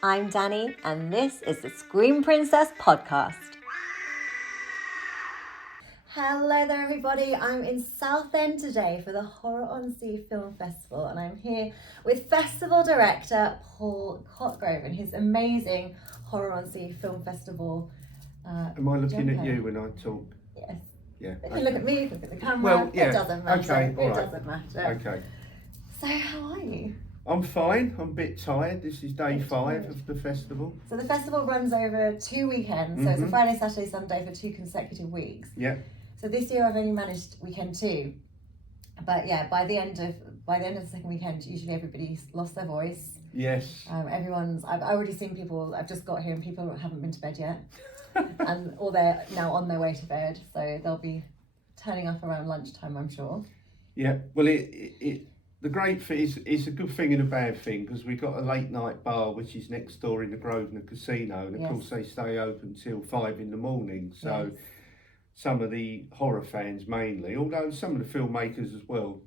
I'm Danny, and this is the Screen Princess podcast. Hello there, everybody. I'm in Southend today for the Horror on Sea Film Festival, and I'm here with festival director Paul Cotgrove and his amazing Horror on Sea Film Festival. Am I looking at you when I talk? Yes. Yeah. If you look at me, look at the camera. Well, yeah. It doesn't matter. Okay, It doesn't matter. Okay. So, how are you? I'm fine. I'm a bit tired. This is day Bit 5 tired. of the festival. So the festival runs over 2 weekends, so it's a Friday, Saturday, Sunday for 2 consecutive weeks. Yeah. So this year I've only managed weekend 2, but yeah, by the end of the second weekend, usually everybody's lost their voice. Yes. I've already seen people. I've just got here and people haven't been to bed yet, or they're now on their way to bed, so they'll be turning up around lunchtime, I'm sure. Yeah. Well, the great thing is it's a good thing and a bad thing, because we've got a late night bar which is next door in the Grosvenor Casino, and of course they stay open till 5 in the morning. So. Yes. Some of the horror fans mainly, although some of the filmmakers as well,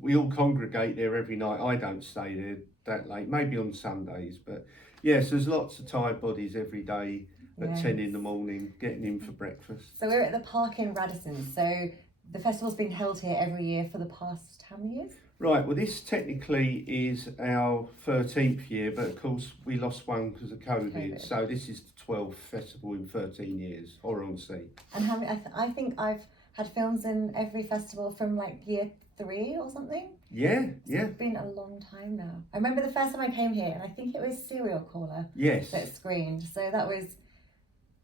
we all congregate there every night. I don't stay there that late, maybe on Sundays, but yes, there's lots of tired bodies every day at 10 in the morning getting in for breakfast. So we're at the park in Radisson. So the festival's been held here every year for the past how many years? Right, well this technically is our 13th year, but of course we lost one because of COVID. So this is the 12th festival in 13 years, Horror on Sea. And how many, I think I've had films in every festival from like year 3 or something. Yeah, so yeah. It's been a long time now. I remember the first time I came here, and I think it was Serial Caller. Yes. That screened. So that was,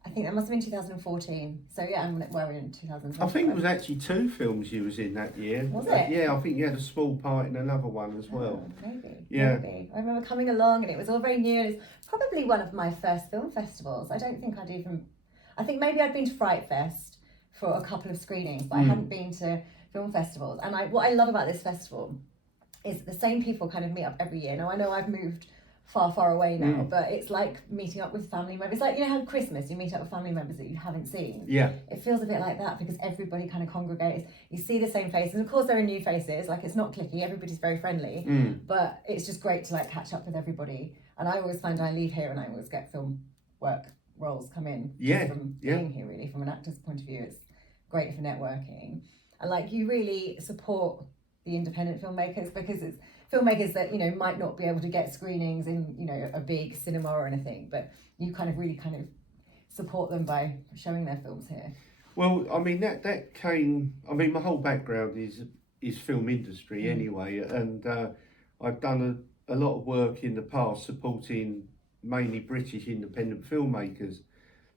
I think that must have been 2014. So yeah, we're in 2014. I think it was actually 2 films you was in that year. Was it? Yeah, I think you had a small part in another one as well. Maybe. Yeah. Maybe. I remember coming along and it was all very new. It's probably one of my first film festivals. I think maybe I'd been to Fright Fest for a couple of screenings, but I hadn't been to film festivals. And what I love about this festival is the same people kind of meet up every year. Now I know I've moved far away now, but it's like meeting up with family members. It's like, you know how at Christmas you meet up with family members that you haven't seen? Yeah. It feels a bit like that because everybody kind of congregates. You see the same faces, and of course there are new faces, like it's not cliquey, everybody's very friendly, but it's just great to like catch up with everybody. And I always find I leave here and I always get film work roles come in from being here, really, from an actor's point of view. It's great for networking. And like you really support the independent filmmakers, because it's filmmakers that, you know, might not be able to get screenings in, you know, a big cinema or anything, but you kind of really support them by showing their films here. Well, I mean that came. I mean, my whole background is film industry anyway, and I've done a lot of work in the past supporting mainly British independent filmmakers.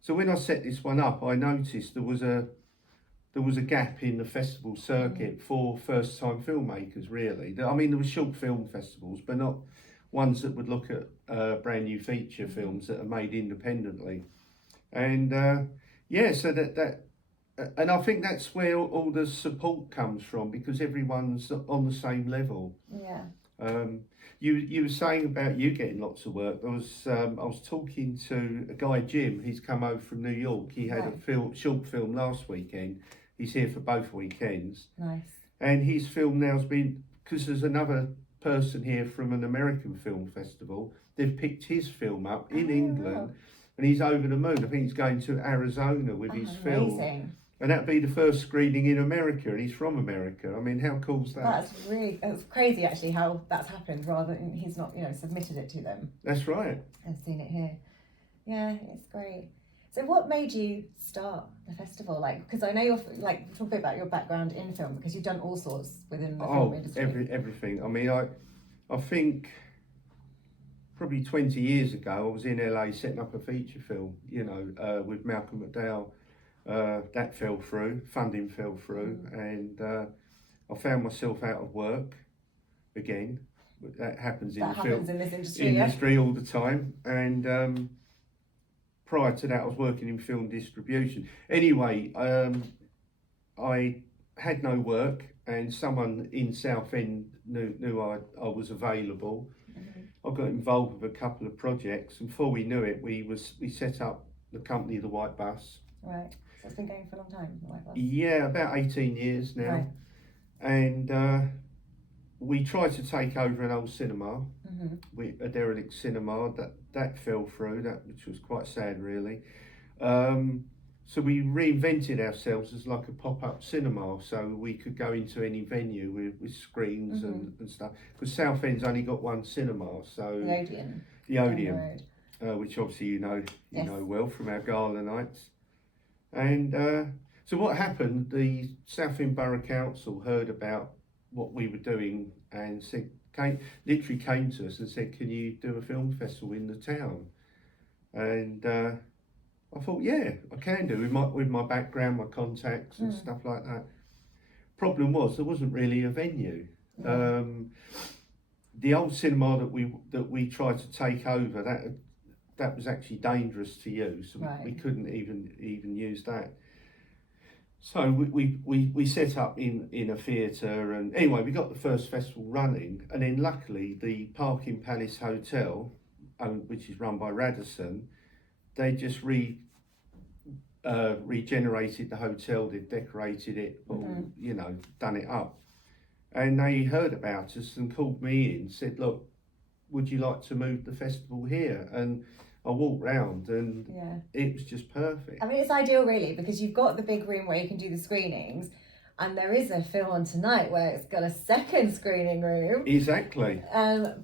So when I set this one up, I noticed there was a gap in the festival circuit for first-time filmmakers, really. I mean, there were short film festivals, but not ones that would look at brand new feature films that are made independently. And so that and I think that's where all the support comes from, because everyone's on the same level. Yeah. You were saying about you getting lots of work. I was talking to a guy, Jim. He's come over from New York. He had a short film last weekend. He's here for both weekends. Nice. And his film now's been, because there's another person here from an American film festival, they've picked his film up in England, and he's over the moon. I think he's going to Arizona with his film. Amazing. And that'd be the first screening in America, and he's from America. I mean, how cool's that? That's crazy actually how that's happened, rather than he's not, you know, submitted it to them. That's right. I've seen it here. Yeah, it's great. So what made you start the festival? Like, because I know you're like, talk a bit about your background in film, because you've done all sorts within the film industry. Everything. I mean, I think probably 20 years ago, I was in LA setting up a feature film, you know, with Malcolm McDowell. That fell through, funding fell through, and I found myself out of work again. That happens in this industry all the time. And prior to that, I was working in film distribution. Anyway, I had no work, and someone in Southend knew I was available. I got involved with a couple of projects, and before we knew it, we set up the company, The White Bus. Right. So it's been going for a long time, The White Bus. Yeah, about 18 years now. Right. And we tried to take over an old cinema, a derelict cinema that fell through, which was quite sad, really. So we reinvented ourselves as like a pop-up cinema, so we could go into any venue with screens and stuff. Because Southend's only got one cinema, so the Odeon, which obviously you know Yes. well from our gala nights. And so what happened? The Southend Borough Council heard about what we were doing and literally came to us and said, "Can you do a film festival in the town?" And I thought, yeah, I can do with my background, my contacts and stuff like that. Problem was there wasn't really a venue. The old cinema that we tried to take over, that was actually dangerous to use. So we couldn't even use that. So we set up in a theatre, and anyway, we got the first festival running, and then luckily the Parking Palace Hotel, which is run by Radisson, they just regenerated the hotel, they decorated it, you know, done it up. And they heard about us and called me in, said, "Look, would you like to move the festival here?" And I walked round and it was just perfect. I mean, it's ideal really, because you've got the big room where you can do the screenings, and there is a film on tonight where it's got a second screening room. Exactly.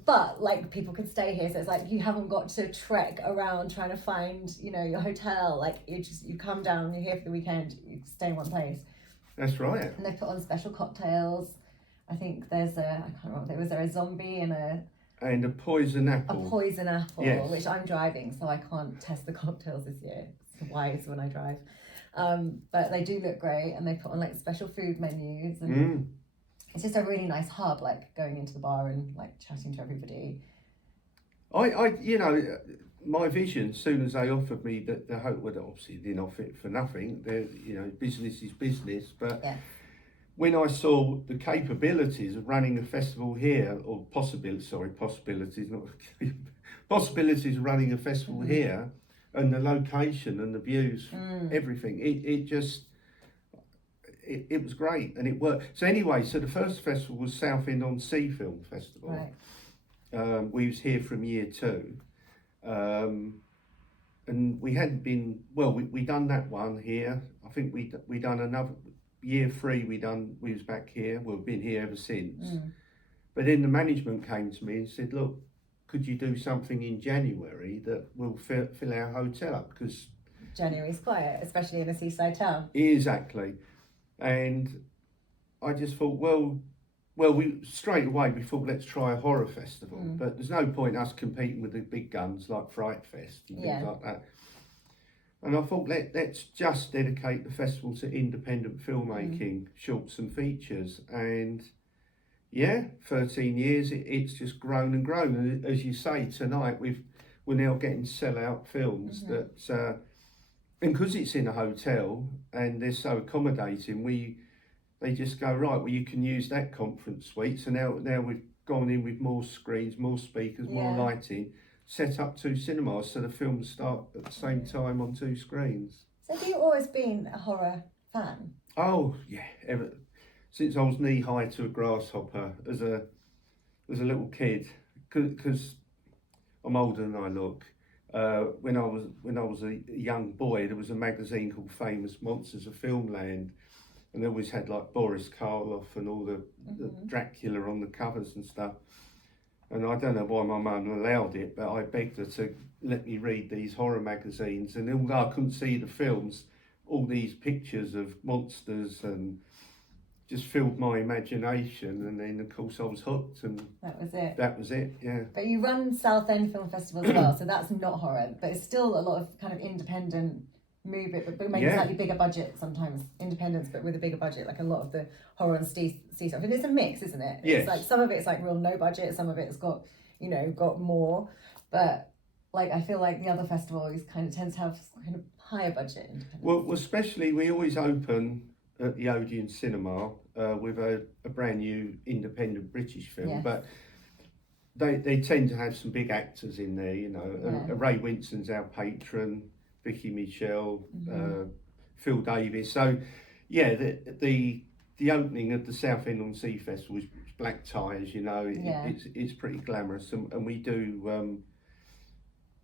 But like people could stay here, so it's like you haven't got to trek around trying to find, you know, your hotel. Like you come down, you're here for the weekend, you stay in one place. That's right. And they put on special cocktails. I think I can't remember, was there a zombie and a poison apple. A poison apple, yes. Which I'm driving, so I can't test the cocktails this year. It's wise when I drive. But they do look great, and they put on like special food menus, and it's just a really nice hub, like going into the bar and like chatting to everybody. I you know, my vision, as soon as they offered me the hope, well, obviously didn't offer it for nothing. You know, business is business, but when I saw the capabilities of running a festival here, or possibilities of running a festival here, and the location and the views, everything, it was great, and it worked. So anyway, so the first festival was Southend-on-Sea Film Festival. Right. We was here from year 2, and we hadn't been, well, we done that one here. I think we done another. Year 3 we was back here. We've been here ever since. But then the management came to me and said, "Look, could you do something in January that will fill our hotel up?" Because January's quiet, especially in a seaside town. Exactly. And I just thought, well, we straight away we thought, let's try a horror festival. But there's no point us competing with the big guns like Fright Fest and things like that. And I thought, let's just dedicate the festival to independent filmmaking, shorts and features. And 13 years, it's just grown and grown. And as you say, tonight we're now getting sellout films that, and because it's in a hotel and they're so accommodating, they just go, right, well, you can use that conference suite. So now we've gone in with more screens, more speakers, more lighting. Set up 2 cinemas, so the films start at the same time on 2 screens. So have you always been a horror fan? Oh yeah, ever since I was knee high to a grasshopper as a little kid. Because I'm older than I look. When I was a young boy, there was a magazine called Famous Monsters of Filmland, and they always had like Boris Karloff and all the Dracula on the covers and stuff. And I don't know why my mum allowed it, but I begged her to let me read these horror magazines. And although I couldn't see the films, all these pictures of monsters and just filled my imagination. And then, of course, I was hooked. And that was it. That was it, yeah. But you run Southend Film Festival as well, so that's not horror, but it's still a lot of kind of independent movie, but maybe slightly bigger budget sometimes, independence, but with a bigger budget, like a lot of the horror and sea stuff. And it's a mix, isn't it? Yes. It's like some of it's like real no budget, some of it's got, you know, got more. But like I feel like the other festivals kind of tends to have kind of higher budget independence. Well, especially we always open at the Odeon Cinema with a brand new independent British film, but they tend to have some big actors in there, you know. Ray Winston's our patron, Vicky Michelle, Phil Davis. So, yeah, the opening of the Southend-on-Sea Festival is black tie, as you know. It's pretty glamorous, and we do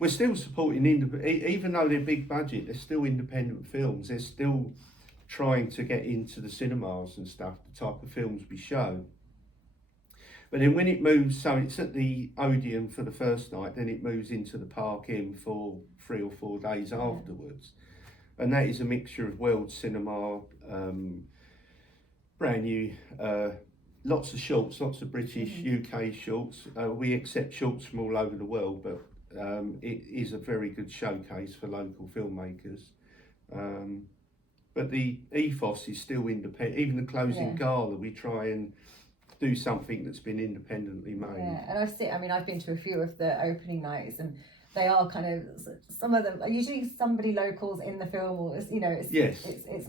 we're still supporting even though they're big budget, they're still independent films. They're still trying to get into the cinemas and stuff, the type of films we show. But then when it moves, so it's at the Odeon for the first night, then it moves into the Park Inn for 3 or 4 days afterwards. And that is a mixture of world cinema, brand new, lots of shorts, lots of British, UK shorts. We accept shorts from all over the world, but it is a very good showcase for local filmmakers. But the ethos is still independent. Even the closing gala, we try and do something that's been independently made. Yeah, and I've been to a few of the opening nights, and they are kind of, some of them are usually somebody locals in the film, or it's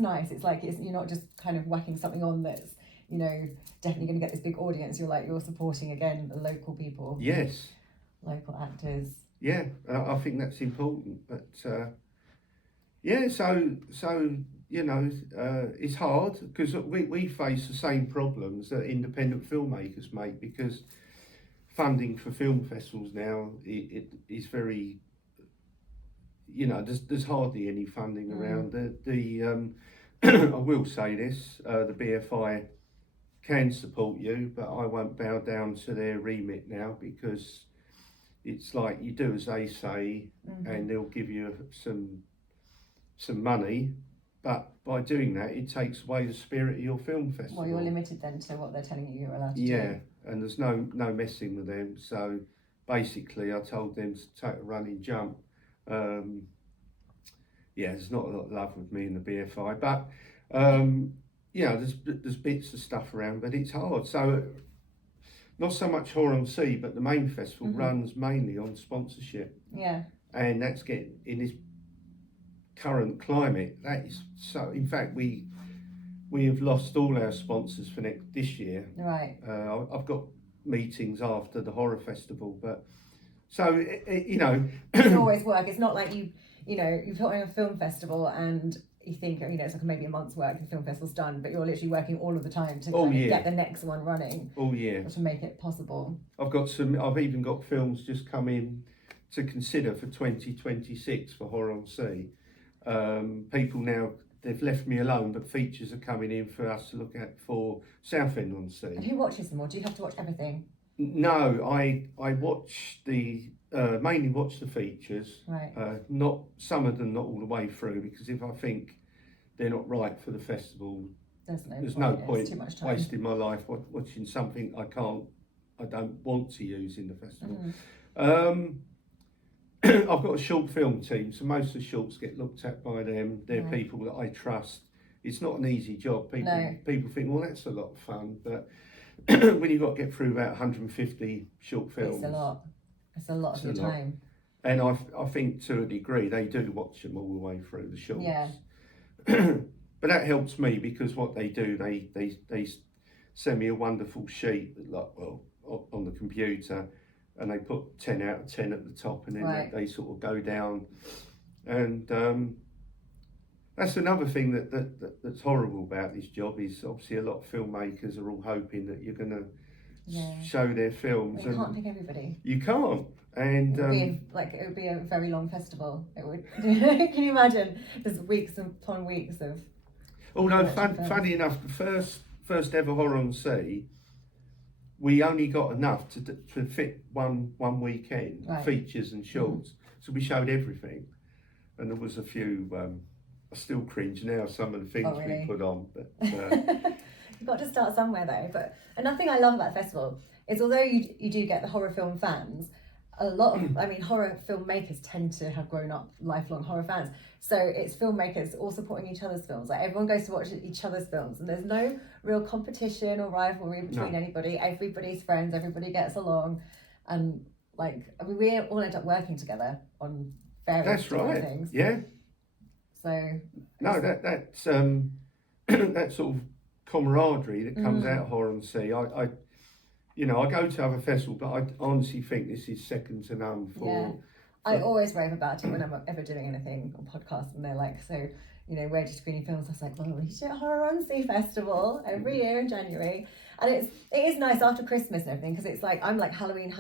nice. It's like you're not just kind of whacking something on that's, you know, definitely going to get this big audience. You're supporting again the local people. Yes. Local actors. Yeah, I think that's important. But so you know, it's hard because we face the same problems that independent filmmakers make, because funding for film festivals now it is very, you know, there's hardly any funding around. I will say this, the BFI can support you, but I won't bow down to their remit now, because it's like you do as they say, and they'll give you some money, but by doing that it takes away the spirit of your film festival. Well, you're limited then to what they're telling you you're allowed to do. Yeah, and there's no messing with them. So basically I told them to take a running jump. There's not a lot of love with me in the BFI, but there's bits of stuff around, but it's hard. So not so much Horror on Sea, but the main festival runs mainly on sponsorship. Yeah. And that's getting, in this current climate, that is so, in fact we have lost all our sponsors for this year. Right. I've got meetings after the horror festival, but so you know, it's always work. It's not like you put on a film festival and you think, you know, it's like maybe a month's work, the film festival's done, but you're literally working all of the time to get the next one running. Oh yeah. To make it possible. I've even got films just come in to consider for 2026 for Horror on Sea. People now, they've left me alone, but features are coming in for us to look at for Southend on Sea. And who watches them, or do you have to watch everything? No, I watch mainly watch the features. Right. Not some of them, not all the way through, because if I think they're not right for the festival, there's no point too much time. wasting my life watching something I don't want to use in the festival. I've got a short film team, so most of the shorts get looked at by them. They're people that I trust. It's not an easy job. People think, well, that's a lot of fun, but when you've got to get through about 150 short films, it's a lot of your time. And I think to a degree they do watch them all the way through the shorts. Yeah. But that helps me, because what they do, they send me a wonderful sheet on the computer, and they put 10 out of 10 at the top, and then they sort of go down. And that's another thing that's horrible about this job, is obviously a lot of filmmakers are all hoping that you're going to show their films. But you can't pick everybody. You can't. And it would be a very long festival. It would. Can you imagine? There's weeks upon weeks of. Oh no! Funny enough, the first ever Horror on Sea, we only got enough to fit one weekend, features and shorts. So we showed everything, and there was a few. I still cringe now, some of the things we put on, but you've got to start somewhere though. But another thing I love about the festival is, although you do get the horror film fans, a lot of horror filmmakers tend to have grown up lifelong horror fans. So it's filmmakers all supporting each other's films. Like, everyone goes to watch each other's films, and there's no real competition or rivalry between anybody. Everybody's friends, everybody gets along, and we all end up working together on various different things. Yeah. So that's that sort of camaraderie that comes out of Horror on Sea. I go to other festivals, but I honestly think this is second to none for. I always rave about it when I'm ever doing anything on podcasts, and they're like, so, where do you screen your films? I was like, well, we do a Horror on Sea festival every year in January, and it is nice after Christmas and everything, because it's like, I'm like Halloween,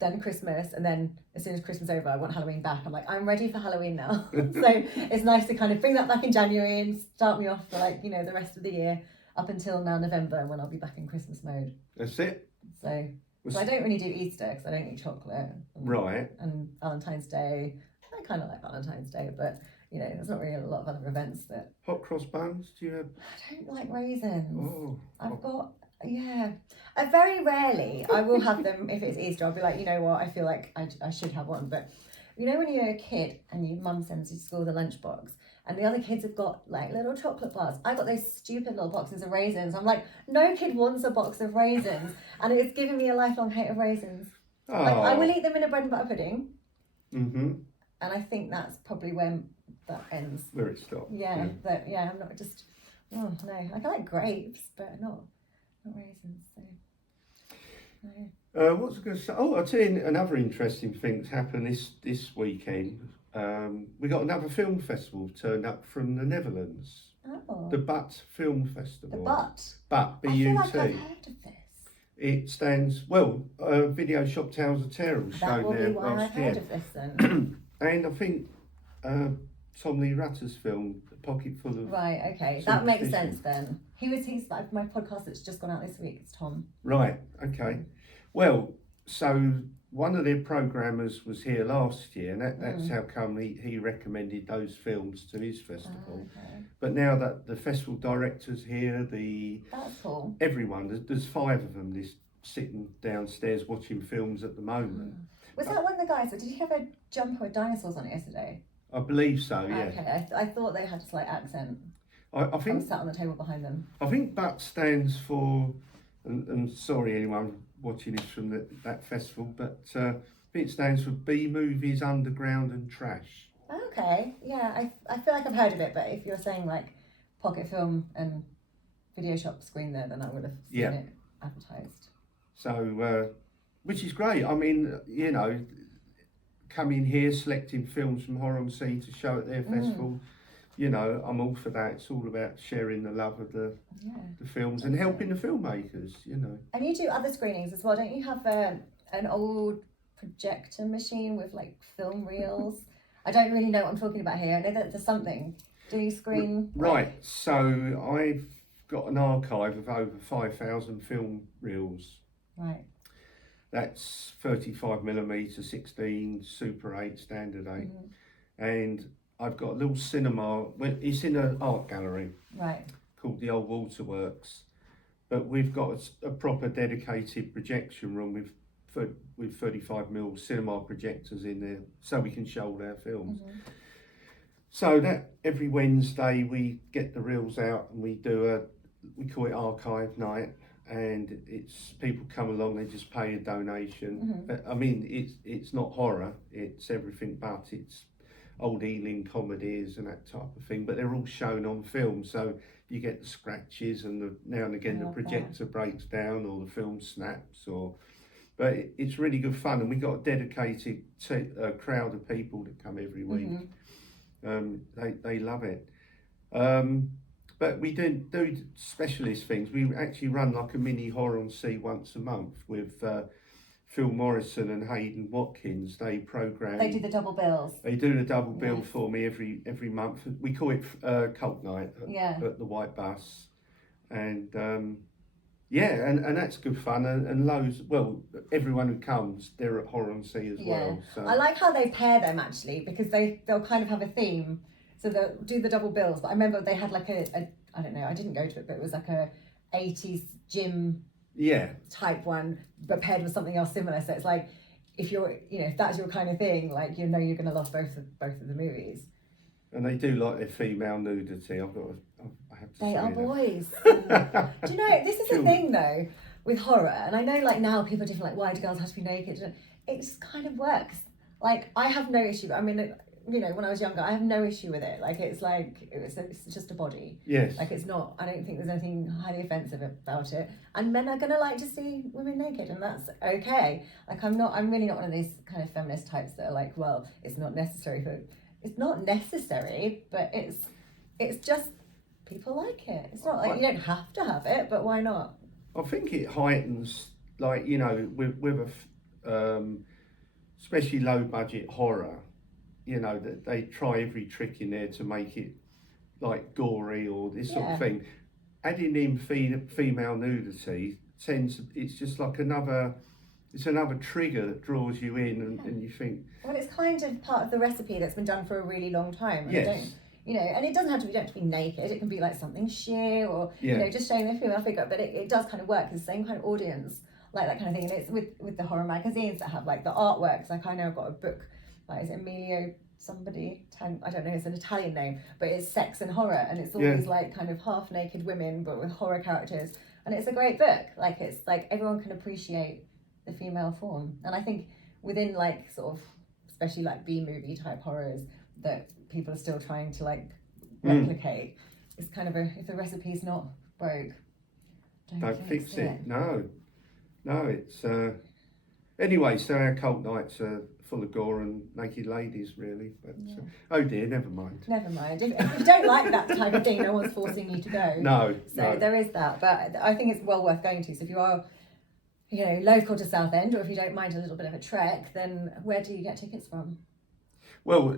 then Christmas, and then as soon as Christmas is over, I want Halloween back. I'm like, I'm ready for Halloween now. So it's nice to kind of bring that back in January and start me off for like, you know, the rest of the year up until now November, when I'll be back in Christmas mode. That's it. So I don't really do Easter because I don't eat chocolate. Right. And Valentine's Day, I kind of like Valentine's Day, but you know, there's not really a lot of other events that. Hot cross buns, do you have? I don't like raisins. Oh. I've got, yeah. Very rarely I will have them if it's Easter. I'll be like, you know what, I feel like I should have one. But you know when you're a kid and your mum sends you to school with a lunchbox and the other kids have got like little chocolate bars. I got those stupid little boxes of raisins. I'm like, no kid wants a box of raisins. And it's giving me a lifelong hate of raisins. Oh. Like, I will eat them in a bread and butter pudding. Mm-hmm. And I think that's probably when that ends. Where it stops. Yeah, but yeah, I'm not just, oh no. I like grapes, but not raisins, so no. What was I going to say? Oh, I'll tell you another interesting thing that's happened this weekend. We got another film festival turned up from the Netherlands. Oh. The Butt Film Festival. The Butt? Butt, B-U-T. I feel like I've heard of this. It stands, Videoshop Tales of Terror was That shown will there be why I've last heard year. of this then. And I think Tom Lee Rutter's film, A Pocket Full of... Right, okay. That makes sense then. He's like my podcast that's just gone out this week. It's Tom. Right, okay. Well, so one of their programmers was here last year, and that's how come he recommended those films to his festival. Okay. But now that the festival director's here, that's cool. Everyone, there's 5 of them sitting downstairs watching films at the moment. Was that one of the guys, did he have a jumper with dinosaurs on it yesterday? I believe so, yeah. Okay, I thought they had a slight accent. I think I'm sat on the table behind them. I think BUT stands for, and sorry anyone watching this from that festival, but I think it stands for B Movies, Underground and Trash. Okay, yeah, I feel like I've heard of it, but if you're saying like Pocket Film and Videoshop screen there, then I would have seen it advertised. So, which is great. I mean, you know, coming here, selecting films from Horror on Sea to show at their festival, you know, I'm all for that. It's all about sharing the love of the films and helping the filmmakers, you know. And you do other screenings as well, don't you? Have an old projector machine with like film reels? I don't really know what I'm talking about here. I know that there's something. Do you screen? Right, so I've got an archive of over 5,000 film reels. Right. That's 35mm, 16, Super 8, Standard 8. And I've got a little cinema, it's in an art gallery. Right. Called the Old Waterworks. But we've got a proper dedicated projection room with 35mm cinema projectors in there so we can show all our films. So that every Wednesday we get the reels out and we call it archive night, and it's people come along, they just pay a donation. I mean, it's not horror, it's everything but it's old Ealing comedies and that type of thing, but they're all shown on film, so you get the scratches and now and again the projector breaks down or the film snaps, but it's really good fun, and we got a dedicated crowd of people that come every week. They love it. But we do specialist things. We actually run like a mini Horror on Sea once a month with Phil Morrison and Hayden Watkins. They program. They do the double bills. They do the double bill for me every month. We call it Cult Night at the White Bus, and and that's good fun. And loads. Well, everyone who comes, they're at Horror on Sea as well. So I like how they pair them actually, because they'll kind of have a theme. So they'll do the double bills. But I remember they had like a I don't know, I didn't go to it, but it was like a 80s gym type one, but paired with something else similar. So it's like, if you're, if that's your kind of thing, like, you're gonna love both of the movies. And they do like their female nudity. I have to say they are that. Boys. Do you know, this is the thing though with horror, and I know like now people are different, like, why do girls have to be naked? It just kind of works. Like, I have no issue. I mean, when I was younger, I have no issue with it. Like, it's just a body. Yes. Like, it's not, I don't think there's anything highly offensive about it. And men are gonna like to see women naked, and that's okay. Like, I'm really not one of these kind of feminist types that are like, well, it's not necessary, but it's just, people like it. It's not like you don't have to have it, but why not? I think it heightens, like, with especially low budget horror, you know, that they try every trick in there to make it like gory or this sort of thing. Adding in female nudity it's just like another trigger that draws you in, and you think, well, it's kind of part of the recipe that's been done for a really long time. Yes. You know, and it doesn't have to be, you don't have to be naked. It can be like something sheer or, you know, just showing the female figure. But it does kind of work. It's the same kind of audience, like that kind of thing. And it's with the horror magazines that have like the artworks. Like I know I've got a book, like is it Emilio somebody? I don't know, it's an Italian name, but it's sex and horror. And it's all these like kind of half naked women, but with horror characters. And it's a great book. Like it's like everyone can appreciate the female form. And I think within like sort of, especially like B-movie type horrors that people are still trying to like replicate, it's kind of if the recipe's not broke, don't fix it. No, it's anyway, so our cult nights are full of gore and naked ladies, really. But oh dear, never mind. If you don't like that type of thing, no one's forcing you to go. No. There is that, but I think it's well worth going to. So if you are, you know, local to Southend, or if you don't mind a little bit of a trek, then where do you get tickets from? Well,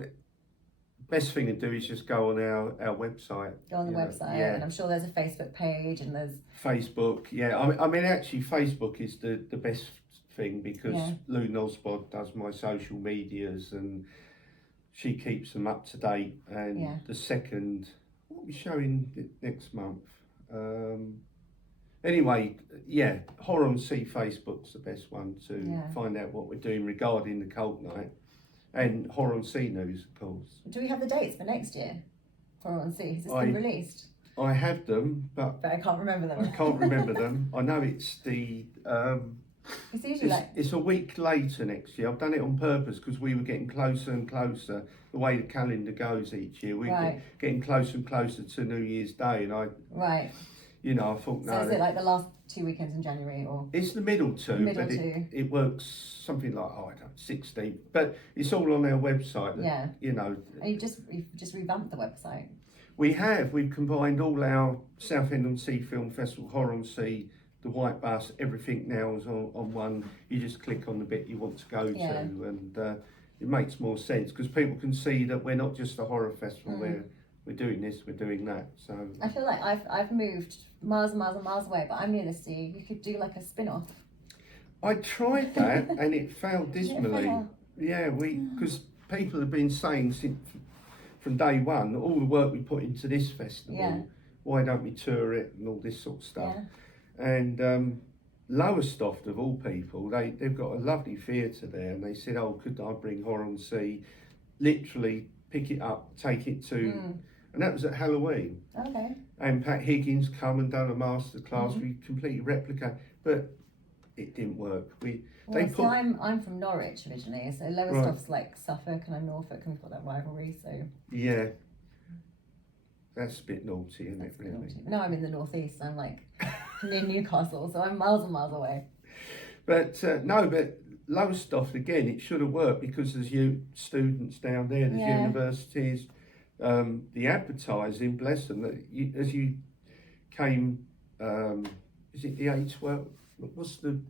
best thing to do is just go on our website. Go on the website, and I'm sure there's a Facebook page, and there's Facebook. Yeah, I mean, actually, Facebook is the best thing because Lou Nosbod does my social medias and she keeps them up to date. And the second, what are we showing next month? Anyway, Horror on Sea Facebook's the best one to find out what we're doing regarding the cult night. And Horror on Sea news, of course. Do we have the dates for next year? Horror on Sea, has it been released? I have them, but I can't remember them. I can't remember them. I know it's the... it's usually it's a week later next year. I've done it on purpose because we were getting closer and closer. The way the calendar goes each year, we're getting closer and closer to New Year's Day, and I you know, I thought, no. So is it like the last 2 weekends in January, or? It's the middle two, but it works something like, I don't know, 16. But it's all on our website. That, you know. And you've just revamped the website. We've combined all our Southend on Sea Film Festival, Horror on Sea, the White Bus, everything now is on one. You just click on the bit you want to go to, and it makes more sense because people can see that we're not just a horror festival, we're doing this, we're doing that. So I feel like I've moved miles and miles and miles away, but I'm near the sea. You could do like a spin-off. I tried that and it failed dismally. Because people have been saying from day one, all the work we put into this festival, why don't we tour it and all this sort of stuff. And Lowestoft, of all people, they've got a lovely theatre there, and they said, oh, could I bring Horror on Sea, literally pick it up, take it to... And that was at Halloween. Okay. And Pat Higgins come and done a masterclass. We completely replicate, but it didn't work. I'm from Norwich originally, so Lowestoft's like Suffolk, and I'm Norfolk, and we've got that rivalry. So that's a bit naughty, isn't it? Really. Naughty. No, I'm in the northeast. I'm like near Newcastle, so I'm miles and miles away. But but Lowestoft again, it should have worked because there's students down there, there's universities. The advertising, bless them, as you came, is it the A12? What's the...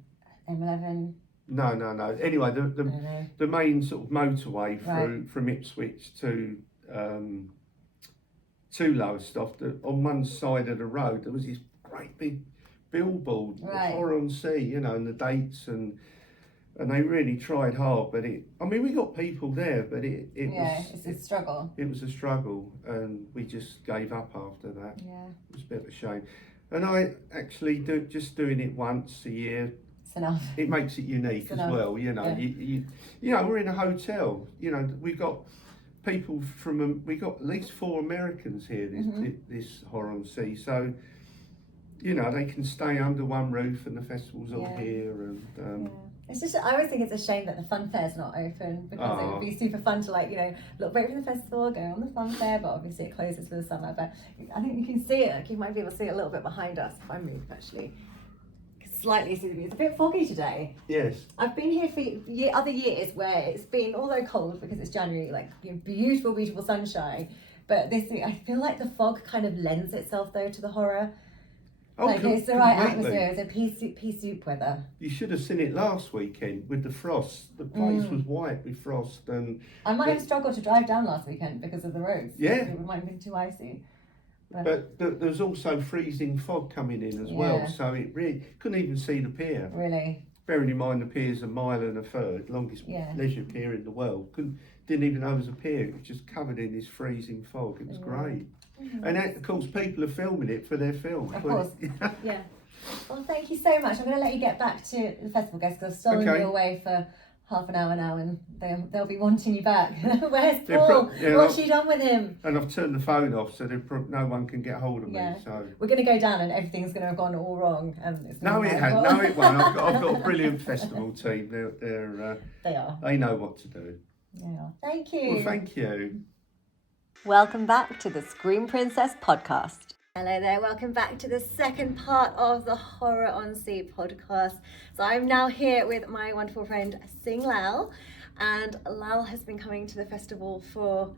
M11? No. Anyway, the main sort of motorway from Ipswich to Lowestoft, on one side of the road, there was this great big billboard, Horror on Sea, you know, and the dates and they really tried hard, but we got people there, but it was a struggle. It was a struggle, and we just gave up after that. Yeah, it was a bit of a shame. And I actually just doing it once a year. It's enough. It makes it unique as well. You know, you know, we're in a hotel. You know, we've got people we got at least 4 Americans here. This Horror on Sea, so. You know, they can stay under one roof, and the festival's all here, and. It's just, I always think it's a shame that the fun fair's not open, because it would be super fun to, like, you know, look break from the festival, go on the fun fair, but obviously it closes for the summer. But I think you can see it, like you might be able to see it a little bit behind us if I move actually. Slightly see the view. It's a bit foggy today. Yes. I've been here for other years where it's been, although cold because it's January, like beautiful, beautiful sunshine. But this week, I feel like the fog kind of lends itself though to the horror. Oh, like it's the right completely. atmosphere. It's a pea soup weather. You should have seen it last weekend with the frost. The place was white with frost, and I might have struggled to drive down last weekend because of the roads. Yeah. It might have been too icy. but there's also freezing fog coming in as well, so it really couldn't even see the pier. Really? Bearing in mind the pier's a mile and a third, longest leisure pier in the world. Didn't even know it was a pier. It was just covered in this freezing fog. It was great. And of course, people are filming it for their film. Of course. Yeah. Well, thank you so much. I'm going to let you get back to the festival, guys, because I've stolen you away for half an hour now, and they'll be wanting you back. Where's Paul? What's she done with him? And I've turned the phone off, so no one can get hold of me. So we're going to go down, and everything's going to have gone all wrong. And it's no, it hasn't. No, it won't. I've got a brilliant festival team. They are. They know what to do. Yeah. Thank you. Well, thank you. Welcome back to the Screen Princess podcast. Hello there, welcome back to the second part of the Horror on Sea podcast. So I'm now here with my wonderful friend Singh Lall, and Lal has been coming to the festival for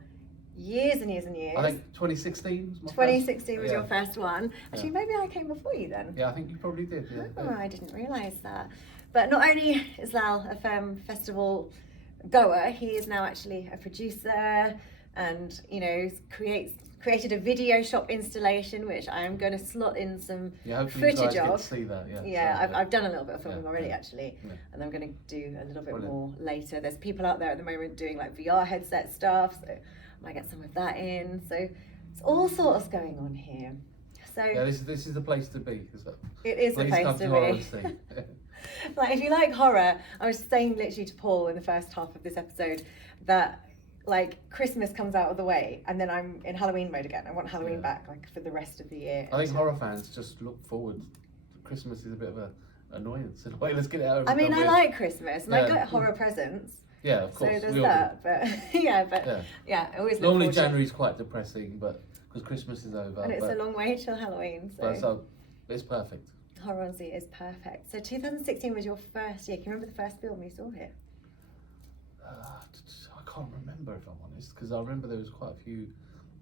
years and years and years. I think 2016 was my 2016 was your first one. Actually, maybe I came before you then. Yeah, I think you probably did. Yeah. Oh, I didn't realise that. But not only is Lal a festival goer, he is now actually a producer, and created a Videoshop installation, which I am going to slot in some footage you of. Get to see that, I've done a little bit of filming already actually, and I'm going to do a little bit more later. There's people out there at the moment doing like VR headset stuff, so I might get some of that in. So it's all sorts going on here. So yeah, this is the place to be. It is the place to be. Like if you like horror, I was saying literally to Paul in the first half of this episode that like Christmas comes out of the way and then I'm in Halloween mode again. I want Halloween back like for the rest of the year. I think horror fans just look forward. Christmas is a bit of a annoyance in a way. Let's get it over. I mean, I like Christmas and I get horror presents. Yeah, of course. So there's that, but I always normally January's quite depressing, but because Christmas is over. And it's a long way till Halloween, so it's perfect. Horror on Sea is perfect. So 2016 was your first year. Can you remember the first film you saw here? I can't remember, if I'm honest, because I remember there was quite a few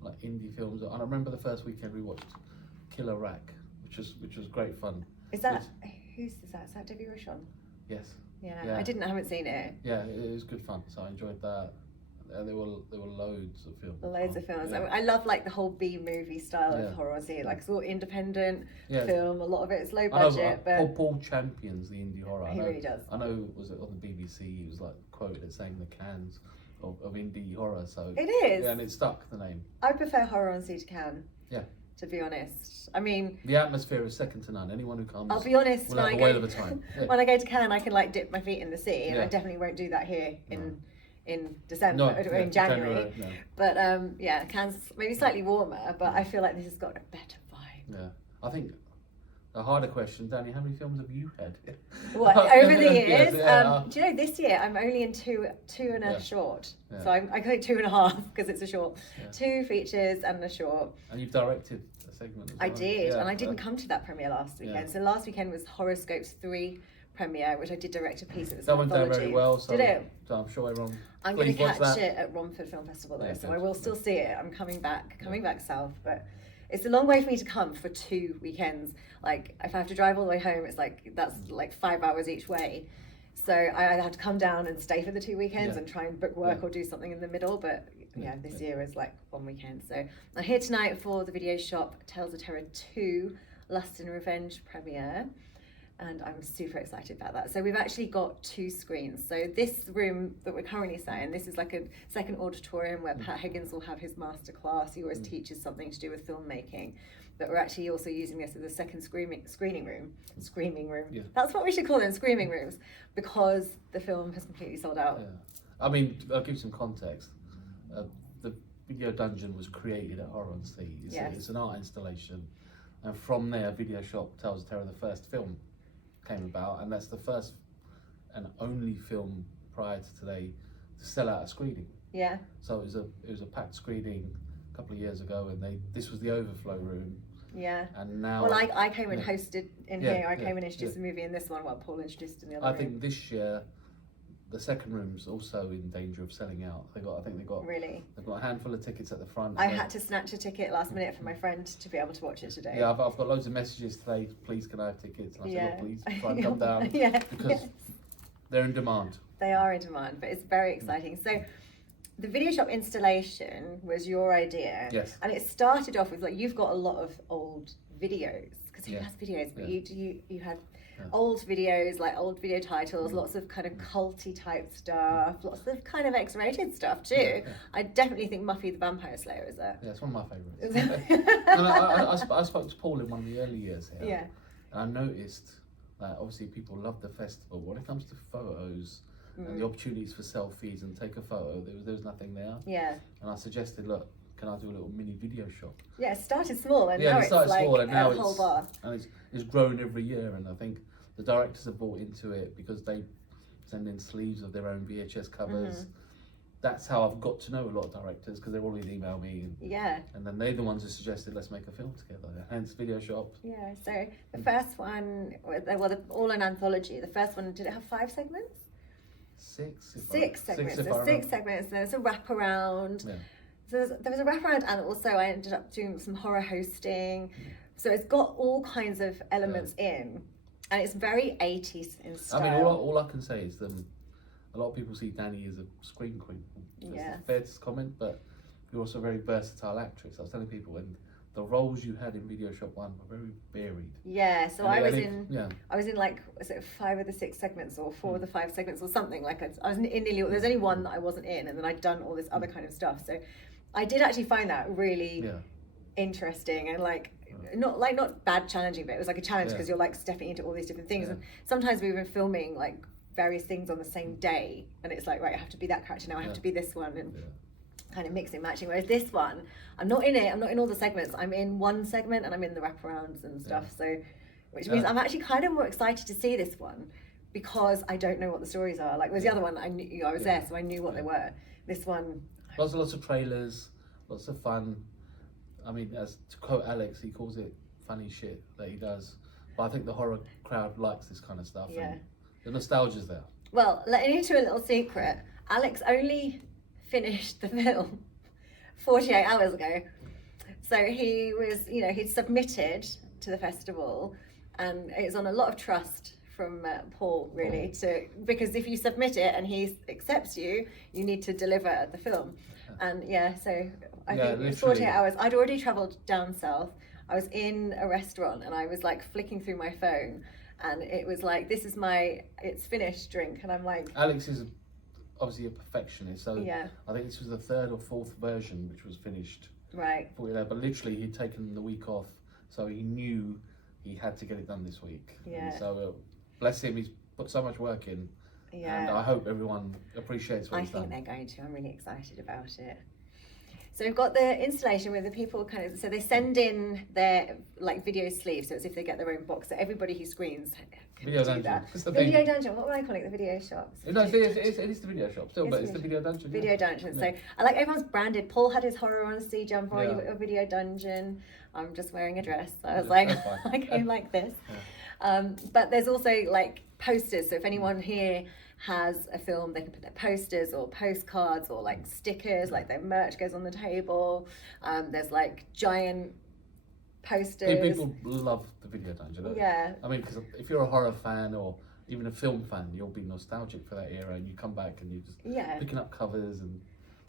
like indie films, and I remember the first weekend we watched Killer Rack, which was great fun. Is that who's is that? Is that Debbie Rochon? Yes. Yeah, I haven't seen it. Yeah, it was good fun, so I enjoyed that. There were loads of films. Loads of films. Yeah. I love like the whole B movie style of horror on Sea. Like it's all independent film. A lot of it is low budget. But Paul champions the indie horror. He really does. I know. Was it on the BBC? He was like quoted as saying the Cannes of indie horror. So it is. Yeah, and it stuck the name. I prefer Horror on Sea to Cannes. Yeah. To be honest, I mean the atmosphere is second to none. Anyone who comes, I'll be honest, will have a whale of a time. When I go to Cannes, I can like dip my feet in the sea, and I definitely won't do that here in December or in January. No. But Cannes maybe slightly warmer, but I feel like this has got a better vibe. Yeah, I think a harder question, Danny. How many films have you had? What over the years? Do you know this year I'm only in two and a short. Yeah. So I go 2.5 because it's a short. Yeah. 2 features and a short. And you've directed a segment as well. I did, and I didn't come to that premiere last weekend. Yeah. So last weekend was Horoscope's 3 premiere, which I did direct a piece of. That went down very well. So did it? So I'm sure everyone. I'm going to catch it at Romford Film Festival though, so I will still see it. I'm coming back south, but it's a long way for me to come for 2 weekends. Like if I have to drive all the way home, it's like that's like 5 hours each way. So I either have to come down and stay for the 2 weekends and try and book work or do something in the middle. But this year is like 1 weekend. So I'm here tonight for the Videoshop Tales of Terror 2 Lust and Revenge premiere. And I'm super excited about that. So we've actually got 2 screens. So this room that we're currently sat in, this is like a second auditorium where Pat Higgins will have his masterclass. He always teaches something to do with filmmaking. But we're actually also using this as a second screening room. Screaming room. Yeah. That's what we should call them, screaming rooms, because the film has completely sold out. Yeah. I mean, I'll give you some context. The Video Dungeon was created at Horror on Sea. It's an art installation. And from there, Videoshop Tales of Terror, the first film, came about, and that's the first and only film prior to today to sell out a screening. Yeah. So it was a packed screening a couple of years ago, and this was the overflow room. Yeah. And now. Well, I came and hosted in here. I came and introduced the movie in this one, while Paul introduced in the other room. I think this year the second room's also in danger of selling out. I think they've got a handful of tickets at the front. I had to snatch a ticket last minute for my friend to be able to watch it today. Yeah, I've got loads of messages today. Please, can I have tickets? And I said, please try and come down because they're in demand. They are in demand, but it's very exciting. So, the Videoshop installation was your idea, and it started off with you've got a lot of old videos because who has videos? But you had. Old videos, like old video titles, lots of kind of culty type stuff, lots of kind of X-rated stuff too. I definitely think Muffy the Vampire Slayer is there. Yeah, it's one of my favourites. I spoke to Paul in one of the early years here. Yeah. And I noticed that obviously people love the festival. When it comes to photos and the opportunities for selfies and take a photo, there was nothing there. Yeah. And I suggested, look, can I do a little mini video shop? Yeah, it started small and now it's like a whole bar. And it's grown every year, and I think the directors have bought into it because they send in sleeves of their own VHS covers. That's how I've got to know a lot of directors, because they've always emailed me. And then they're the ones who suggested, let's make a film together. Hence Videoshop. Yeah, so the first one, all an anthology. The first one, did it have 5 segments? Six segments. So 6 segments. There's a wraparound. Yeah. So there was a wraparound, and also I ended up doing some horror hosting. So it's got all kinds of elements in, and it's very 80s in style. I mean, all I can say is that a lot of people see Danny as a screen queen. That's a fair comment, but you're also a very versatile actress. I was telling people, and the roles you had in Videoshop 1 were very varied. Yeah, so I was in like, was it 5 of the 6 segments or 4 of the 5 segments or something? Like I was in nearly, there's only one that I wasn't in, and then I'd done all this other kind of stuff. So I did actually find that really interesting, and not bad challenging, but it was like a challenge because you're like stepping into all these different things. And sometimes we were filming like various things on the same day, and it's like, right, I have to be that character now, I have to be this one, and kind of mixing, matching. Whereas this one, I'm not in it, I'm not in all the segments, I'm in one segment and I'm in the wraparounds and stuff. So, which means I'm actually kind of more excited to see this one because I don't know what the stories are. Like, whereas the other one, I knew I was there, so I knew what they were. This one, lots of trailers, lots of fun. I mean, as to quote Alex, he calls it funny shit that he does. But I think the horror crowd likes this kind of stuff. Yeah. And the nostalgia's there. Well, letting you into a little secret, Alex only finished the film 48 hours ago. So he was, he'd submitted to the festival, and it's on a lot of trust from Paul, really, because if you submit it and he accepts you, you need to deliver the film. And so I think it was 48 hours. I'd already travelled down south. I was in a restaurant and I was like flicking through my phone, and it was like, this is it's finished drink. And I'm like... Alex is obviously a perfectionist, so I think this was the 3rd or 4th version which was finished. Right. But literally he'd taken the week off, so he knew he had to get it done this week. Yeah. And so bless him, he's put so much work in. Yeah. And I hope everyone appreciates what he's done. I think they're going to. I'm really excited about it. So we've got the installation where the people so they send in their like video sleeves, so it's if they get their own box. So everybody who screens can Video do dungeon. that. It's the Video dungeon. What would I call it? The video shop. No, it is the video shop still, but it's the video dungeon. Video dungeon. So I like everyone's branded. Paul had his horror on sea jumper on. You've got your video dungeon. I'm just wearing a dress. So I was like, I came like this. Yeah. But there's also like posters. So if anyone here has a film, they can put their posters or postcards or like stickers, like their merch goes on the table. There's like giant posters. People love the video dungeon. Yeah. I mean, because if you're a horror fan or even a film fan, you'll be nostalgic for that era, and you come back and you just picking up covers and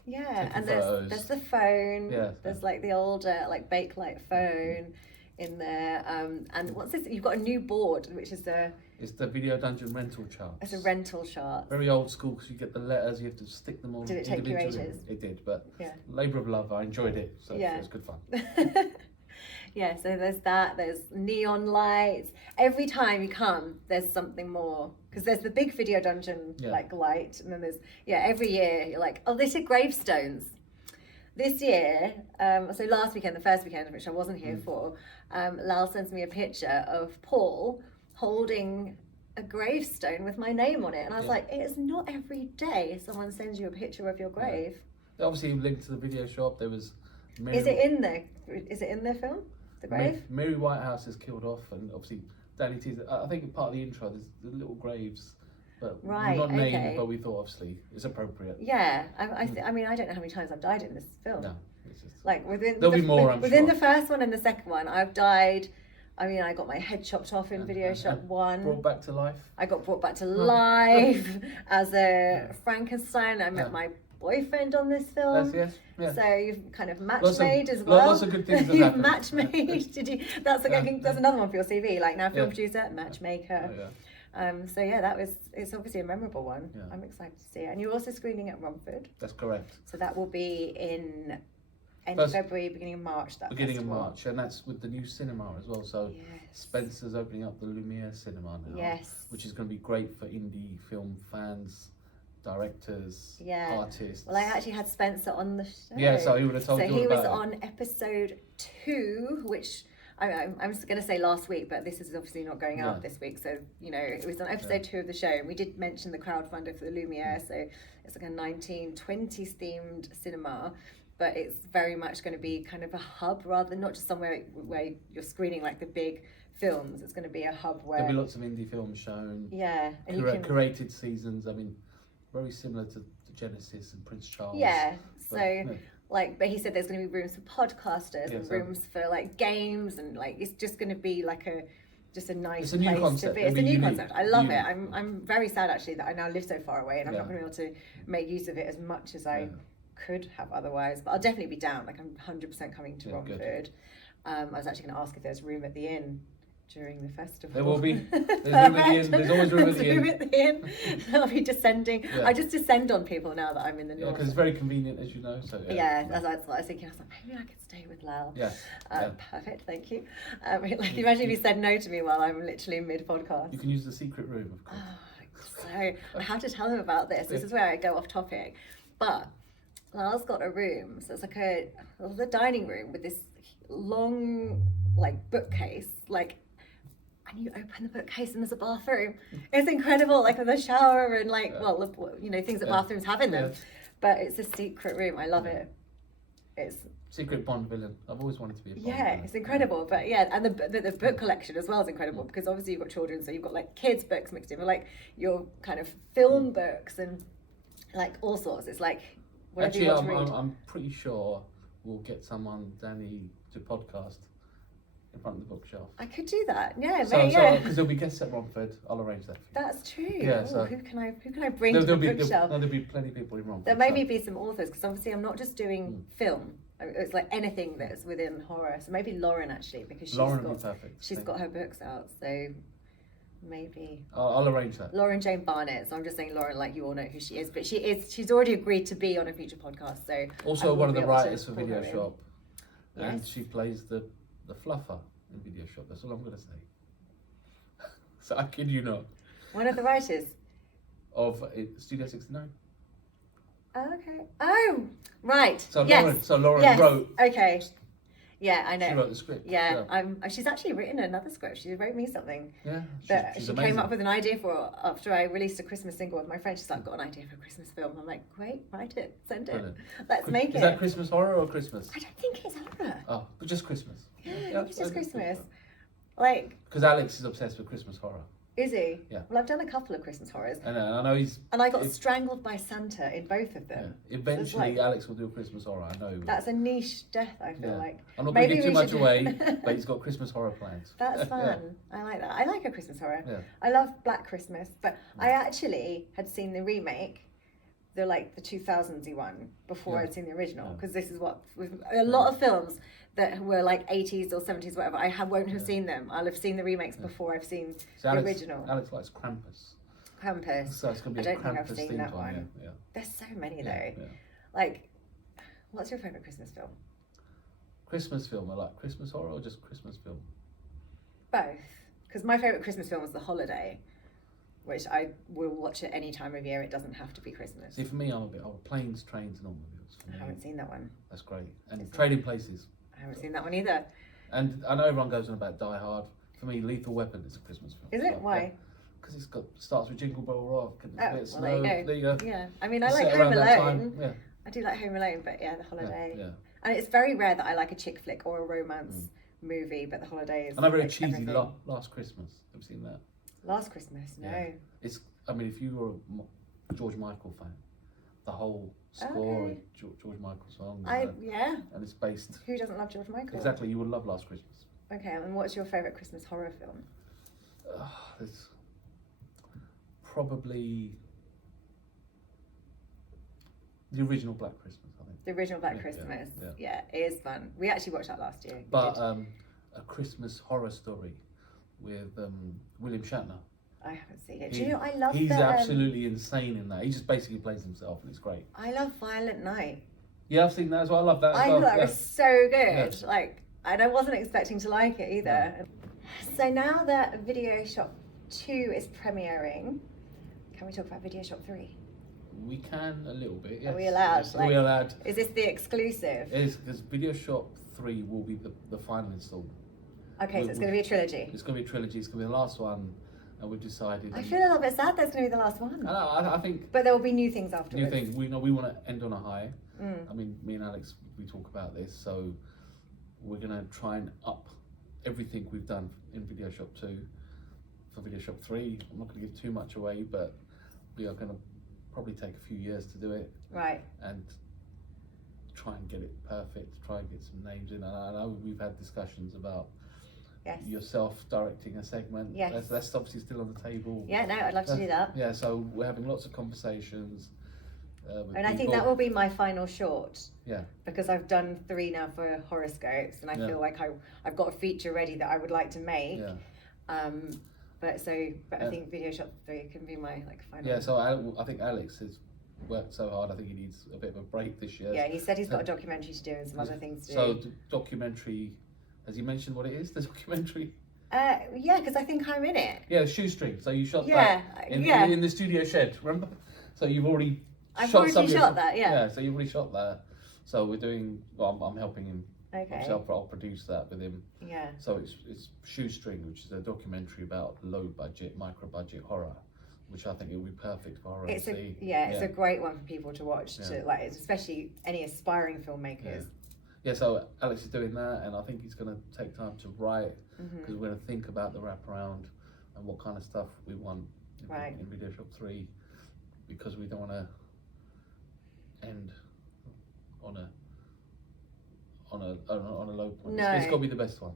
and there's the phone. Yeah. There's like the old like Bakelite phone in there. And what's this? You've got a new board, which is It's the Video Dungeon rental chart. It's a rental chart. Very old school, because you get the letters, you have to stick them all. Did it take you ages? It did, but labour of love. I enjoyed it, so it was good fun. So there's that. There's neon lights. Every time you come, there's something more, because there's the big Video Dungeon like light, and then there's every year you're like, oh, these are gravestones. This year, so last weekend, the first weekend, which I wasn't here for, Lal sends me a picture of Paul holding a gravestone with my name on it, and I was like, it is not every day someone sends you a picture of your grave. Obviously linked to the video shop, there was Is it in the film, the grave? Mary Whitehouse is killed off, and obviously Danny T's, I think part of the intro, there's the little graves but Right, not named, okay. but we thought obviously it's appropriate. Yeah, I mean, I don't know how many times I've died in this film. No, it's just, Like within there'll be more, I'm within sure. the first one and the second one, I've died. I mean, I got my head chopped off in Videoshop 1. Brought back to life. I got brought back to life as a Frankenstein. I met my boyfriend on this film. Yes, yeah. So you've kind of match made as well. Lots of good things have You've happened. match made. Did you? That's like, I think that's another one for your CV. Like now, film producer, matchmaker. Oh, yeah. So it's obviously a memorable one. Yeah. I'm excited to see it. And you're also screening at Romford. That's correct. So that will be in end of February, beginning of March. Beginning of March, and that's with the new cinema as well. So Spencer's opening up the Lumiere cinema now, which is going to be great for indie film fans, directors, artists. Well, I actually had Spencer on the show. Yeah, so he would have told you all about it. So he was on episode 2, which I'm just going to say last week, but this is obviously not going out this week. So, you know, it was on episode 2 of the show. And we did mention the crowdfunder for the Lumiere. So it's like a 1920s themed cinema. But it's very much going to be kind of a hub rather than not just somewhere where you're screening like the big films. It's going to be a hub where... There'll be lots of indie films shown. Yeah. And curated seasons. I mean, very similar to Genesis and Prince Charles. Yeah. But he said there's going to be rooms for podcasters and rooms for like games and like it's just going to be like a nice place to be. It's a new concept. I love it. I'm very sad actually that I now live so far away and I'm not going to be able to make use of it as much as I could have otherwise. But I'll definitely be down. Like I'm 100% coming to Romford. I was actually going to ask if there's room at the inn during the festival. There will be. There's room at the inn. There's always room at the inn. I'll be descending. Yeah. I just descend on people now that I'm in the north. Because it's very convenient, as you know. So that's what I was thinking. I was like, maybe I could stay with Lal. Perfect, thank you. Like, imagine if you said no to me while I'm literally mid-podcast. You can use the secret room, of course. So I have to tell him about this. This is where I go off topic. But Lal's got a room. So it's like a dining room with this long, like, bookcase, like, and you open the bookcase and there's a bathroom. It's incredible, like with a shower and like, things that bathrooms have in them. But it's a secret room. I love it. It's secret Bond villain. I've always wanted to be a Bond villain. It's incredible. But and the book collection as well is incredible because obviously you've got children, so you've got like kids' books mixed in with like your kind of film books and like all sorts. It's like whatever you want to read. I'm pretty sure we'll get someone, Danny, to podcast in front of the bookshelf. I could do that, because there'll be guests at Romford. I'll arrange that for you. That's true. Yeah. So who can I bring to the bookshelf? There'll be plenty of people in Romford. There maybe be some authors because obviously I'm not just doing film. It's like anything that's within horror. So maybe Lauren actually because she's got her books out. So maybe I'll arrange that. Lauren Jane Barnett. So I'm just saying Lauren, like you all know who she is, but she's already agreed to be on a future podcast. So also one of the writers for Videoshop, and she plays the fluffer in Videoshop. That's all I'm going to say. So I kid you not. One of the writers of Studio 69. Oh, okay. Oh, right. So Lauren wrote. Okay. Yeah, I know. She wrote the script. Yeah. She's actually written another script. She wrote me something. Yeah. She came up with an idea for after I released a Christmas single with my friend. She's like, got an idea for a Christmas film. I'm like, great, write it, send it. Brilliant. Let's make it. Is that Christmas horror or Christmas? I don't think it's horror. Oh, but just Christmas. Yeah, it's just Christmas. Like. Because Alex is obsessed with Christmas horror. Is he? Yeah. Well, I've done a couple of Christmas horrors. I know he's. And I got strangled by Santa in both of them. Yeah. Eventually, so Alex will do a Christmas horror. I know. That's a niche death. I feel like. I'm not going to give too much away, but he's got Christmas horror plans. That's fun. I like that. I like a Christmas horror. Yeah. I love Black Christmas, but I actually had seen the remake, the 2000s one before I'd seen the original because this is what with a lot of films that were like 80s or 70s whatever I won't have seen them. I'll have seen the remakes before I've seen the original. Alex likes Krampus. So it's going to be I don't think I've seen that one. Yeah. There's so many though. Yeah. Like, what's your favourite Christmas film? Christmas film? I like Christmas horror or just Christmas film? Both. Because my favourite Christmas film was The Holiday, which I will watch at any time of year. It doesn't have to be Christmas. See, for me, I'm a bit Planes, Trains and Automobiles. I haven't seen that one. That's great. And Trading Places. I haven't seen that one either. And I know everyone goes on about Die Hard. For me, Lethal Weapon is a Christmas film. Is it? Why? Because starts with Jingle Bell Rock. And there you go. Yeah. I mean, I like Home Alone. Yeah. I do like Home Alone, but The Holiday. Yeah. And it's very rare that I like a chick flick or a romance movie, but The Holiday is. And a very cheesy Last Christmas. Have you seen that? Last Christmas? No. Yeah. I mean, if you were a George Michael fan, the whole score Okay. of George Michael songs, Yeah. and it's based Who doesn't love George Michael? exactly. You would love Last Christmas. Okay, and what's your favourite Christmas horror film? It's probably the original Black Christmas, I think. The original Black Yeah, Christmas. yeah. Yeah, it is fun. We actually watched that last year. We But did. a Christmas horror story with William Shatner. I haven't seen it. He- Do you know, I love He's the, absolutely insane in that. He just basically plays himself, and it's great. I love Violent Night. Yeah, I've seen that as well. I love that as I well. thought that Yeah. was so good. Yeah. Like, and I wasn't expecting to like it either. So now that Videoshop 2 is premiering, can we talk about Videoshop 3? We can a little bit. Yes. Are we allowed? Yes, are we allowed? Is this the exclusive? It is, because Videoshop 3 will be the final installment. Okay, so it's going to be a trilogy. It's going to be a trilogy. It's going to be the last one, and we've decided. I feel a little bit sad that's going to be the last one. I think But there will be new things afterwards. new thing. We want to end on a high. Mm. I mean, me and Alex, we talk about this, so we're going to try and up everything we've done in Videoshop 2 for Videoshop 3. I'm not going to give too much away, but we are going to probably take a few years to do it Right. and try and get it perfect, try and get some names in. And I know we've had discussions about Yes. yourself directing a segment. Yes. That's obviously still on the table. Yeah, no, I'd love to do that. Yeah, so we're having lots of conversations. With And I think people. that will be my final short. Yeah. Because I've done 3 now for horoscopes, and I Yeah. feel like I've got a feature ready that I would like to make. Yeah. But I Yeah. think Videoshop 3 can be my final. Yeah, so I think Alex has worked so hard. I think he needs a bit of a break this year. Yeah, he said he's got a documentary to do and some other things to So do. documentary. Has he mentioned what it is? The documentary. Yeah, because I think I'm in it. Yeah, Shoestring. So you shot Yeah, that yeah. in the studio shed. Remember? So you've already. I've shot already some of your- shot that, yeah. Yeah, so you've already shot that. So we're doing. Well, I'm helping him. Okay. Obviously, I'll produce that with him. Yeah. So it's Shoestring, which is a documentary about low budget, micro budget horror, which I think it would be perfect for horror. It's to a see. it's a great one for people to watch, Yeah. to like, especially any aspiring filmmakers. Yeah, so Alex is doing that, and I think he's going to take time to write, because we're going to think about the wraparound and what kind of stuff we want in Videoshop 3, because we don't want to end on a low point. No. It's got to be the best one.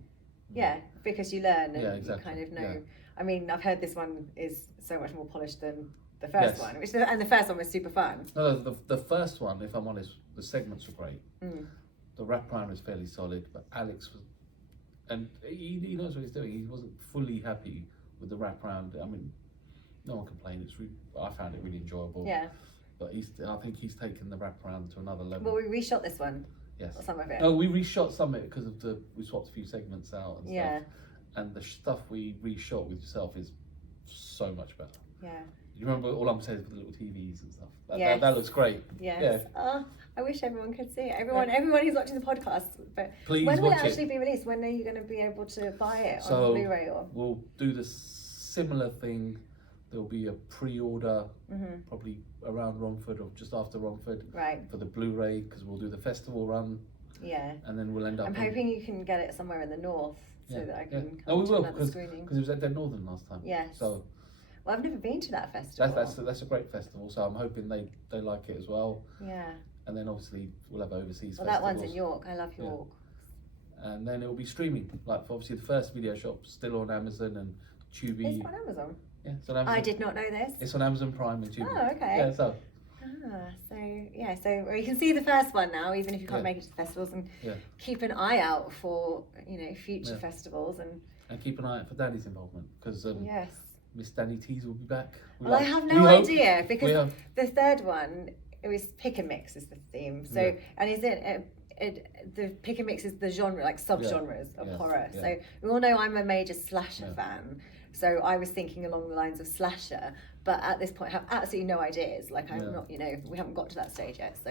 Yeah, because you learn and Yeah, exactly. you kind of know. Yeah. I mean, I've heard this one is so much more polished than the first Yes. one, and the first one was super fun. No, the first one, if I'm honest, the segments were great. Mm. The wraparound was fairly solid, but Alex was, and he knows what he's doing. He wasn't fully happy with the wraparound. I mean, no one complained. I found it really enjoyable. Yeah. But I think he's taken the wraparound to another level. Well, we reshot this one, Yes. or some of it. No, we reshot some of it because we swapped a few segments out and Yeah. stuff. And the stuff we reshot with yourself is so much better. Yeah. You remember all I'm saying with the little TVs and stuff? Yes. That looks great. Yes. Yeah. Oh, I wish everyone could see it. Everyone who's watching the podcast. But Please when will it watch it. actually be released? When are you going to be able to buy it So, on Blu-ray or? We'll do the similar thing. There'll be a pre-order, probably around Romford or just after Romford, Right. for the Blu-ray, because we'll do the festival run, Yeah. and then we'll end up. I'm hoping you can get it somewhere in the north so that I can No, come we to will, another screening. because it was at Dead Northern last time. Yes. So Well, I've never been to that festival. that's a great festival. So I'm hoping they like it as well. Yeah. And then obviously we'll have overseas Well, festivals. that one's in York. I love Yeah. York. And then it'll be streaming. Like obviously the first Videoshop still on Amazon and Tubi. It's on Amazon. Yeah, it's on Amazon. I did not know this. It's on Amazon Prime and Tubi. Oh, okay. Yeah, so So you can see the first one now, even if you can't Yeah. make it to the festivals, and Yeah. keep an eye out for future Yeah. festivals and keep an eye out for Danny's involvement, because yes. Miss Danny Tease will be back. Well, I have no idea because the third one, it was pick and mix is the theme. So Yeah. and is the pick and mix is the genre, like sub-genres of Yes, horror. yeah. So we all know I'm a major slasher Yeah. fan. So I was thinking along the lines of slasher, but at this point I have absolutely no ideas. Like I'm Yeah. not, we haven't got to that stage yet. So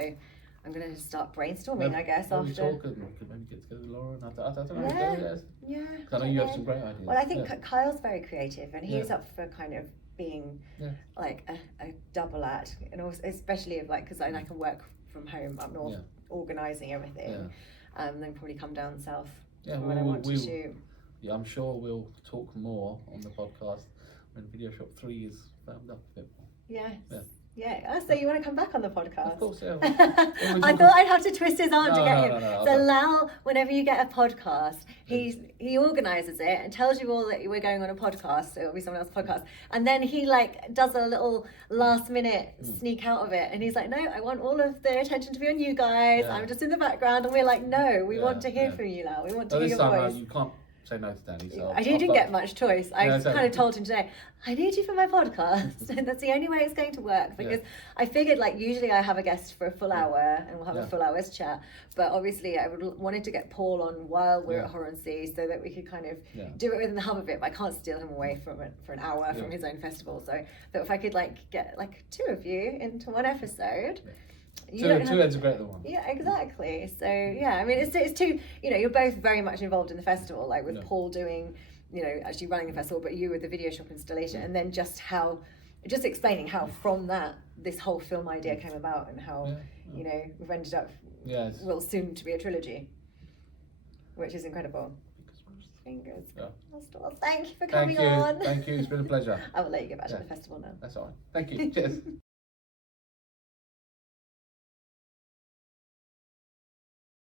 I'm going to start brainstorming, I guess, maybe after. talk and we could maybe get together with Laura and I don't know. Yeah. Yeah. 'Cause I know you have some great ideas. Well, I think Yeah. Kyle's very creative, and he's Yeah. up for kind of being Yeah. like a double act, and also especially if like because I can work from home up north, Yeah. organising everything. Then probably come down south Yeah, when I want to shoot. Yeah, I'm sure we'll talk more on the podcast when Videoshop 3 is firmed up a bit more. Yes. Yeah. Yeah. Oh, so you want to come back on the podcast? Of course, yeah. I thought I'd have to twist his arm to get him. No, So Lal, whenever you get a podcast, he organises it and tells you all that we're going on a podcast, so it'll be someone else's podcast, and then he like does a little last minute sneak out of it, and he's like, no, I want all of the attention to be on you guys. Yeah. I'm just in the background, and we're like, no, we want to hear from you, Lal. We want to hear this your time voice. you can't say no to Danny. So I didn't get much choice. I Yeah, kind of told him today, I need you for my podcast. And that's the only way it's going to work, because I figured like usually I have a guest for a full hour and we'll have a full hour's chat. But obviously I wanted to get Paul on while we're at Horror and Sea so that we could kind of do it within the hub of it. But I can't steal him away from it for an hour from his own festival. So that if I could like get like two of you into one episode. Two heads are greater than one. Yeah, exactly. So yeah, I mean, it's two. You know, you're both very much involved in the festival, like with Paul doing, you know, actually running the festival, but you with the Videoshop installation, and then just explaining how from that this whole film idea came about, and how you know we've ended up soon to be a trilogy, which is incredible. Fingers crossed. Well, thank you for coming on. Thank you. It's been a pleasure. I will let you get back to the festival now. That's all right. Thank you. Cheers.